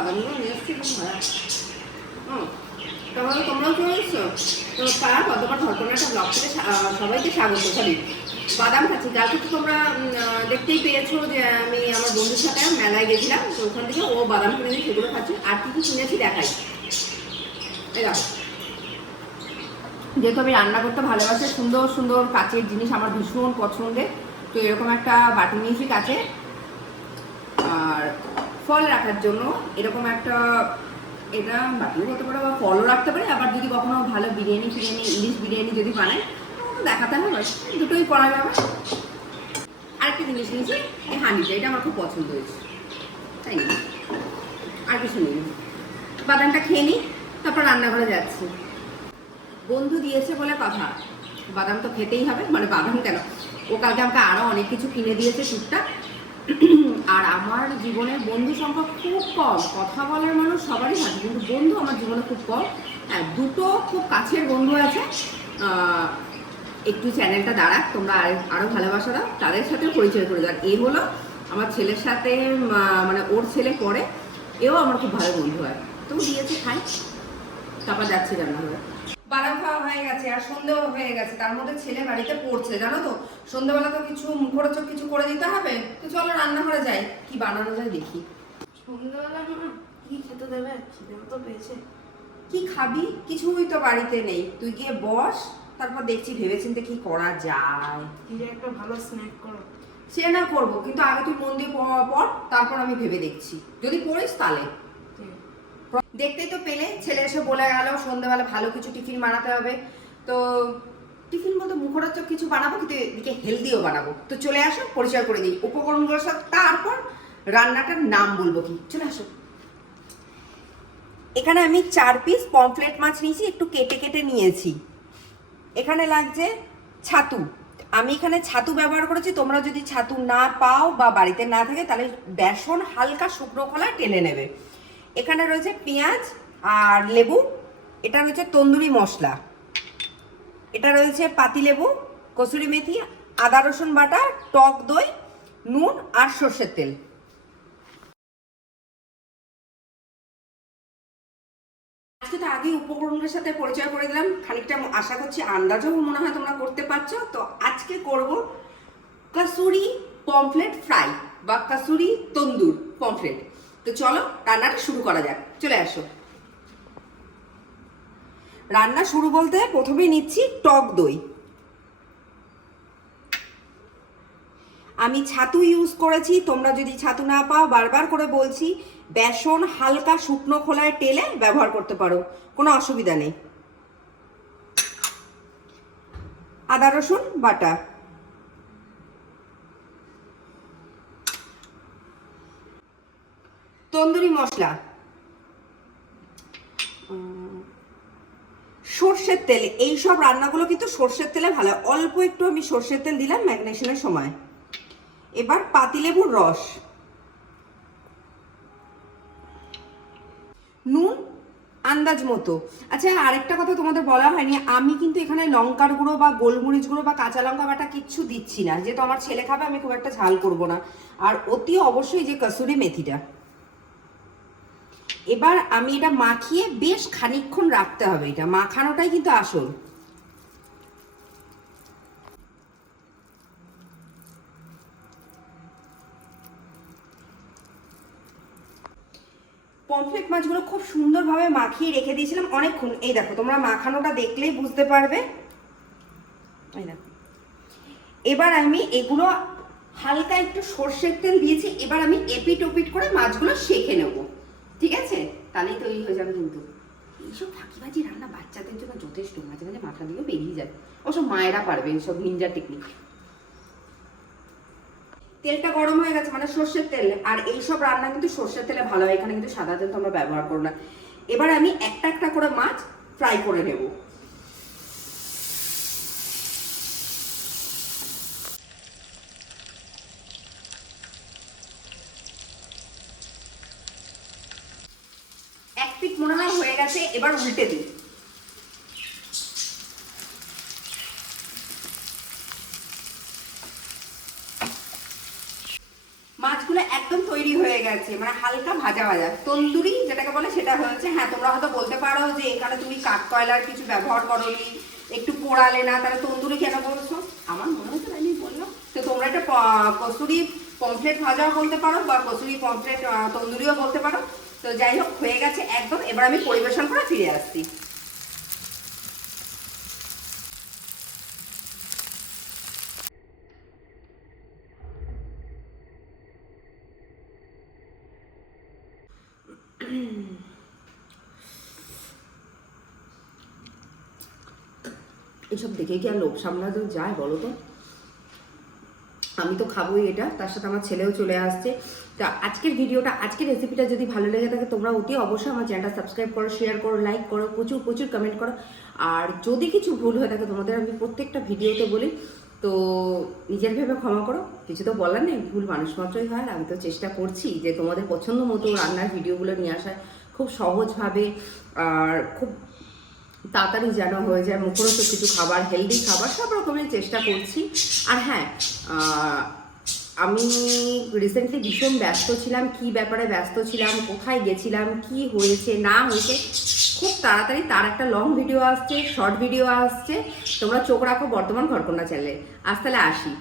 বাদামগুলো নিয়ে এসছি হুম তাহলে তোমরাও চলে এসছো? তো তার কতবার ঘটনা একটা ব্লগ থেকে সবাইকে স্বাগত সরি বাদাম খাচ্ছি। কালকে তো তোমরা দেখতেই পেয়েছ যে আমি আমার বন্ধুর সাথে মেলায় গেছিলাম, তো ওখান থেকে ও বাদাম কিনে দিয়ে সেগুলো খাচ্ছি। আর কি কি কিনেছি দেখাই। এই দেখো। যেহেতু আমি রান্না করতে ভালোবাসি, সুন্দর সুন্দর কাচের জিনিস আমার ভীষণ পছন্দের, তো এরকম একটা বাটি নিয়েছি আর ফল রাখার জন্য এরকম একটা, এটা বাটিও হতে পারে বা ফলও রাখতে পারে, আবার যদি কখনো ভালো বিরিয়ানি ফিরিয়ানি, ইলিশ বিরিয়ানি যদি বানায় দেখাতে হবে দুটোই করা যাবে। আরেকটা জিনিস নিয়েছি, এই হাঁড়িটা, এটা আমার খুব পছন্দ হয়েছে। তাই না? আর কিছু নেই। বাদামটা খেয়ে নিই, তারপর রান্নাঘরে যাচ্ছি। বন্ধু দিয়েছে বলে কথা, বাদাম তো খেতেই হবে মানে বাদাম কেন? ও কালকে আমাকে আরও অনেক কিছু কিনে দিয়েছে টুকটাক। আর আমার জীবনে বন্ধু সংখ্যা খুব কম। কথা বলার মানুষ সবারই থাকে, কিন্তু বন্ধু আমার জীবনে খুব কম। হ্যাঁ দুটো খুব কাছের বন্ধু আছে। একটু চ্যানেলটা দাঁড়াক, তোমরা আর- আরও ভালোবাসা দাও, তাদের সাথে পরিচয় করে দাও এ হলো আমার ছেলের সাথে মানে ওর ছেলে পড়ে, এও আমার খুব ভালো বন্ধু হয়। তো দিয়েছে, খাই। তারপর যাচ্ছি রান্নাঘরে। বাদাম খাওয়া হয়ে গেছে আর সন্ধেও হয়ে গেছে তার মধ্যে ছেলে বাড়িতে পড়ছে জানো তো? সন্ধ্যেবেলা তো কিছু মুখরোচক কিছু করে দিতে হবে তো চলো রান্নাঘরে যাই। কি বানানো যায় দেখি। সন্ধ্যাবেলা কি খেতে দেবে? তো পেয়েছে। কি খাবি? কিছুই তো বাড়িতে নেই। তুই গিয়ে বস তারপর দেখছি ভেবেচিন্তে কি করা যায়। কি যে একটা ভালো স্ন্যাক করো। সে না করব কিন্তু আগে তুই মন দিয়ে পড় তারপর আমি ভেবে দেখছি। যদি পড়িস তাহলে। দেখতেই তো পেলে, ছেলে এসে বলে গেল, সন্ধ্যাবেলা ভালো কিছু টিফিন বানাতে হবে। তো টিফিন বলতে মুখরোচক কিছু বানাবো, কিন্তু এদিকে হেলদিও বানাবো। তো চলে আসো পরিচয় করে দিই উপকরণগুলোর সাথে তারপর রান্নাটার নাম বলব কি? চলে আসো। এখানে আমি চার পিস পমফ্লেট মাছ নিয়েছি, একটু কেটে কেটে নিয়েছি। এখানে লাগছে ছাতু। আমি এখানে ছাতু ব্যবহার করেছি, তোমরা যদি ছাতু না পাও বা বাড়িতে না থাকে, তাহলে বেসন হালকা শুকনো খোলা টেনে নেবে। এখানে রয়েছে পেঁয়াজ আর লেবু, এটা রয়েছে তন্দুরি মশলা। এটা রয়েছে পাতিলেবু কসুরি মেথি, আদা রসুন বাটা, টক দই, নুন আর সর্ষের তেল। আজকে তো আগেই উপকরণের সাথে পরিচয় করে দিলাম। খানিকটা আশা করছি আন্দাজও মনে হয় তোমরা করতে পারছ। তো আজকে করব কাসুরি পমফ্লেট ফ্রাই বা কাসুরি তন্দুর পমফ্লেট। তো চলো, রান্নাটা শুরু করা যাক। চলে আসো। রান্না শুরু বলতে প্রথমেই নিচ্ছি টক দই। আমি ছাতু ইউজ করেছি, তোমরা যদি ছাতু না পাও, বারবার করে বলছি, বেসন হালকা শুকনো খোলায় টেলে ব্যবহার করতে পারো, কোনো অসুবিধা নেই। আদা, রসুন, বাটা। তন্দুরি মশলা। সর্ষের তেল এই সব রান্নাগুলো কিন্তু সর্ষের তেলে ভালো। অল্প একটু আমি সর্ষের তেল দিলাম ম্যাগনেশনের সময়। এবার পাতিলেবুর রস। নুন, আন্দাজ মতো। আচ্ছা আরেকটা কথা তোমাদের বলা হয়নি, আমি কিন্তু এখানে লঙ্কার গুঁড়ো বা গোলমরিচ গুঁড়ো বা কাঁচা লঙ্কা বাটা কিচ্ছু দিচ্ছি না। যেহেতু আমার ছেলে খাবে, আমি খুব একটা ঝাল করব না। আর অতি অবশ্যই যে কসুরি মেথিটা। এবার আমি এটা মাখিয়ে বেশ খানিকক্ষণ রাখতে হবে এটা। মাখানোটাই কিন্তু আসল। পমফ্লেট মাছগুলো খুব সুন্দরভাবে মাখিয়ে রেখে দিয়েছিলাম অনেকক্ষণ। এই দেখো, তোমরা মাখানোটা দেখলেই বুঝতে পারবে। এবার আমি এগুলো হালকা একটু সর্ষের তেল দিয়েছি। এবার আমি এপিট ওপিট করে মাছগুলো সেঁকে নেব। ঠিক আছে? তাহলেই তৈরি হয়ে যাবে কিন্তু। এইসব ফাঁকিবাজি রান্না বাচ্চাদের জন্য যথেষ্ট। মাঝে মাঝে মাথা দিয়ে বেরিয়ে যায়। ওসব মায়েরা পারবে এইসব নিনজা টেকনিক তেলটা গরম হয়ে গেছে মানে সর্ষের তেল। আর এইসব রান্না কিন্তু সর্ষের তেলে ভালো হয়। এখানে কিন্তু সাদা তেল তো আমরা ব্যবহার করো না। এবার আমি একটা একটা করে মাছ ফ্রাই করে নেব। পিক মনে হয় হয়ে গেছে, এবার উল্টে দিই। মাছগুলো একদম তৈরি হয়ে গেছে মানে হালকা ভাজা ভাজা। তন্দুরি যেটাকে বলে, সেটা হয়েছে। হ্যাঁ তোমরা হয়তো বলতে পারো যে এখানে তুমি কাঠ কয়লার কিছু ব্যবহার করোনি, একটু পোড়ালে না, তাহলে তন্দুরি কেন বলছো? আমার মনে হচ্ছে আমি বললাম। তো তোমরা একটা কসুরি পমফ্লেট ভাজাও বলতে পারো, বা কসুরি পমফ্লেট তন্দুরিও বলতে পারো। তো যাই হোক, হয়ে গেছে একদম। এবার আমি পরিবেশন করে ফিরে আসছি। এসব দেখে কি আর লোভ সামলাতেও যায় বলো তো? আমি তো খাবোই এটা, তার সাথে আমার ছেলেও চলে আসছে। তা আজকের ভিডিওটা, আজকের রেসিপিটা যদি ভালো লেগে থাকে, তোমরা অতি অবশ্যই আমার চ্যানেলটা সাবস্ক্রাইব করো শেয়ার করো লাইক করো, প্রচুর প্রচুর কমেন্ট করো। আর যদি কিছু ভুল হয়ে থাকে, তোমাদের আমি প্রত্যেকটা ভিডিওতে বলি। তো নিজের ভেবে ক্ষমা করো, কিছু তো বলার নেই, ভুল মানুষ মাত্রই হয়। আমি তো চেষ্টা করছি যে তোমাদের পছন্দ মতো রান্নার ভিডিওগুলো নিয়ে আসার খুব সহজভাবে, আর খুব তাড়াতাড়ি যেন হয়ে যায়, মুখরোচক কিছু খাবার হেলদি খাবার, সব রকমের চেষ্টা করছি। আর হ্যাঁ আমি রিসেন্টলি ভীষণ ব্যস্ত ছিলাম, কি ব্যাপারে ব্যস্ত ছিলাম, কোথায় গেছিলাম, কি হয়েছে, না হয়েছে, খুব তাড়াতাড়ি তার একটা লং ভিডিও আসছে শর্ট ভিডিও আসছে। তোমরা চোখ রাখো বর্তমান ঘরকন্যা চ্যানেলে আজ তাহলে আসি।